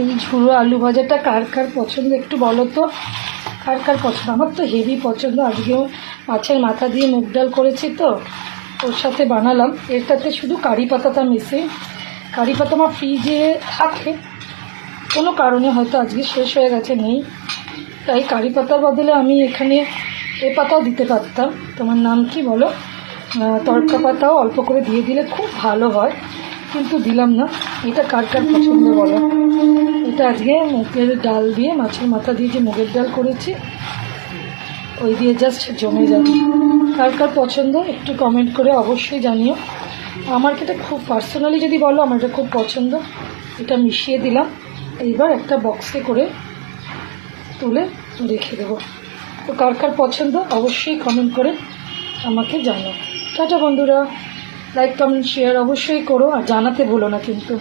এই ঝুড়ো আলু ভাজাটা কার কার পছন্দ একটু বলো তো, কার কার পছন্দ? আমার তো হেভি পছন্দ। আজকেও মাছের মাথা দিয়ে মুগ ডাল করেছি, তো ওর সাথে বানালাম। এটাতে শুধু কারি পাতাটা মিশে, কারি পাতা আমার ফ্রিজে থাকে, কোনো কারণে হয়তো আজকে শেষ হয়ে গেছে, নেই। তাই কারি পাতার বদলে আমি এখানে এ পাতাও দিতে পারতাম, তোমার নাম কি বলো, তড়কা পাতাও অল্প করে দিয়ে দিলে খুব ভালো হয়, কিন্তু দিলাম না। এটা কার কার পছন্দ বলো? এটা আজকে মুগের ডাল দিয়ে, মাছের মাথা দিয়ে যে মুগের ডাল করেছি ওই দিয়ে জাস্ট জমে যাবে। কার কার পছন্দ একটু কমেন্ট করে অবশ্যই জানিও। আমার এটা খুব পার্সোনালি যদি বলো, আমার এটা খুব পছন্দ। এটা মিশিয়ে দিলাম, এইবার একটা বক্সে করে তুলে রেখে দেবো। তো কার কার পছন্দ অবশ্যই কমেন্ট করে আমাকে জানাও। টাটা বন্ধুরা, লাইক কমেন্ট শেয়ার অবশ্যই করো, আর জানাতে ভুলো না কিন্তু।